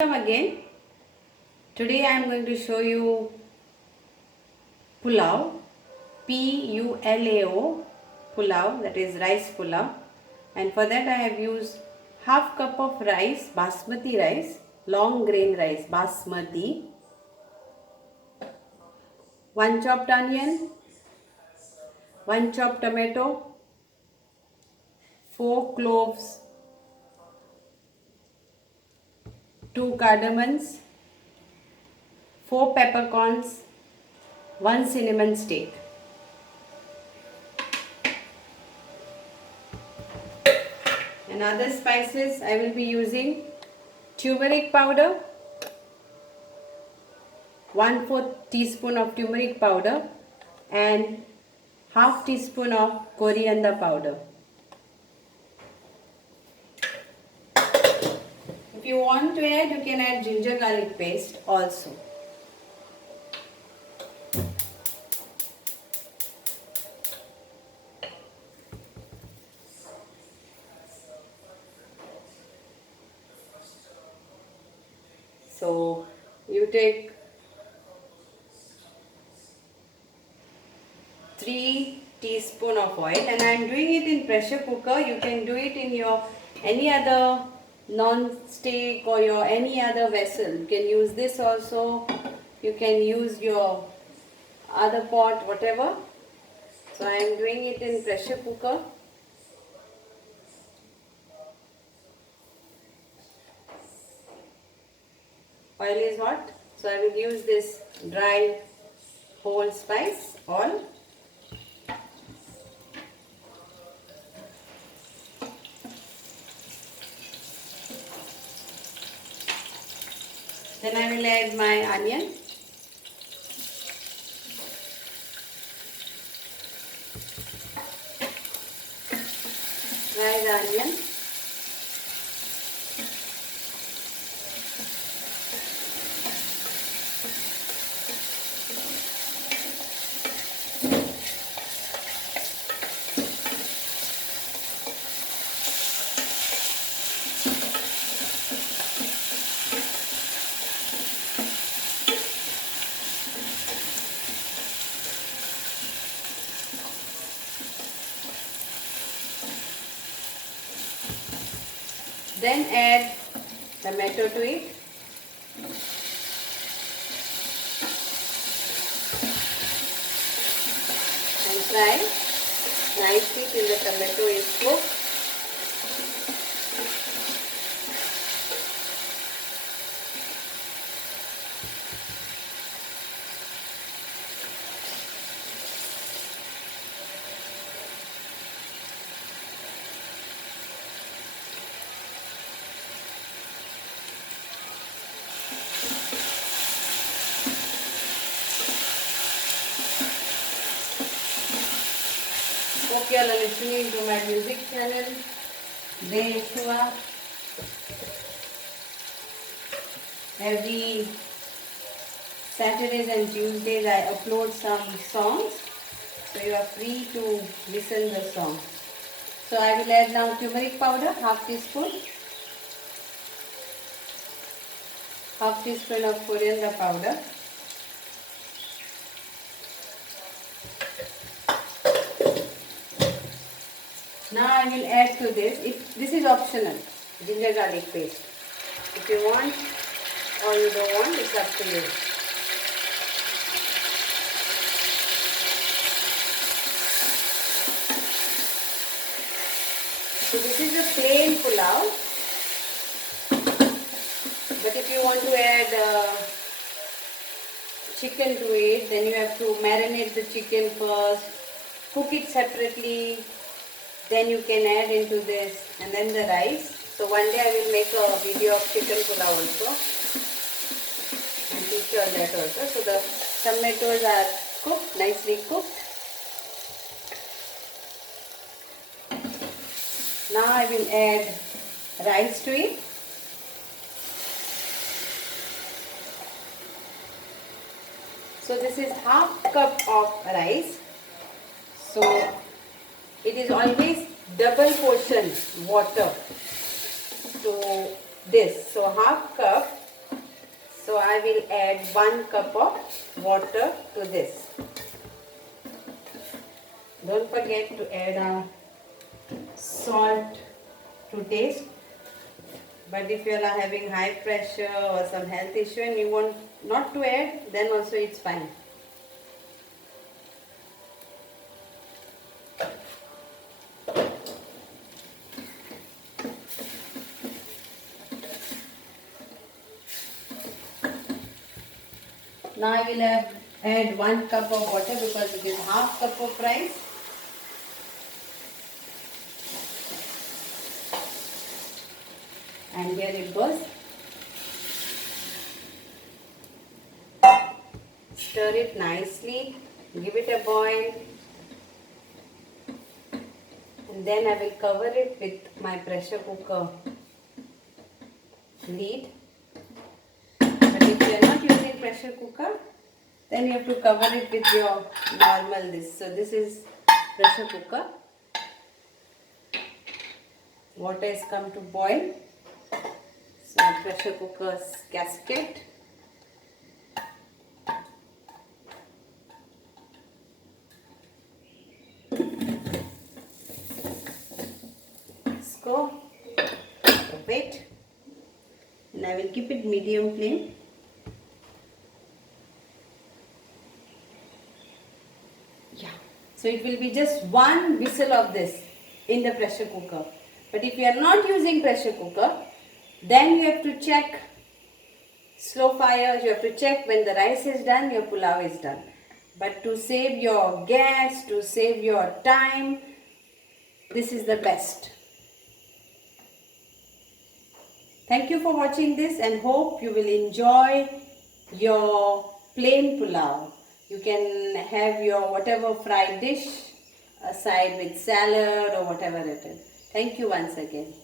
Welcome again. Today I am going to show you pulao, Pulao, pulao, that is rice pulao, and for that I have used half cup of rice, basmati rice, long grain rice, basmati, 1 chopped onion, 1 chopped tomato, 4 cloves, 2 cardamoms, 4 peppercorns, 1 cinnamon stick. And other spices I will be using turmeric powder, 1/4 teaspoon of turmeric powder and half teaspoon of coriander powder. If you want to add, you can add ginger garlic paste also. So you take 3 teaspoon of oil, and I am doing it in pressure cooker. You can do it in your any other non-stick or your any other vessel. You can use this also. You can use your other pot, whatever. So I am doing it in pressure cooker. Oil is hot, so I will use this dry whole spice all. Then I will add my onion. Fry the onion. Then add tomato to it. And fry nicely till the tomato is cooked. Hope you all are listening to my music channel, Yeshua. Every Saturdays and Tuesdays I upload some songs, so you are free to listen the song. So I will add now turmeric powder, half teaspoon of coriander powder. Now I will add to this, this is optional, ginger garlic paste. If you want or you don't want, it's up to you. So this is a plain pulao, but if you want to add chicken to it, then you have to marinate the chicken first, cook it separately. Then you can add into this, and then the rice. So one day I will make a video of chicken pulao also and teach you all that also. So the tomatoes are cooked, nicely cooked. Now I will add rice to it. So this is half cup of rice. So it is always double portion water to this. So half cup I will add 1 cup of water to this. Don't forget to add salt to taste. But if you are having high pressure or some health issue and you want not to add, then also it's fine. Now I will add 1 cup of water because it is half cup of rice. And here it goes. Stir it nicely, give it a boil, and then I will cover it with my pressure cooker lid. But if you are not using pressure cooker, then you have to cover it with your normal this. So this is pressure cooker. Water has come to boil. So pressure cooker's gasket. Let's go. Wait. And I will keep it medium flame. Yeah. So it will be just 1 whistle of this in the pressure cooker. But if you are not using pressure cooker, then you have to check slow fire. You have to check when the rice is done, your pulao is done. But to save your gas, to save your time, this is the best. Thank you for watching this and hope you will enjoy your plain pulao. You can have your whatever fried dish aside with salad or whatever it is. Thank you once again.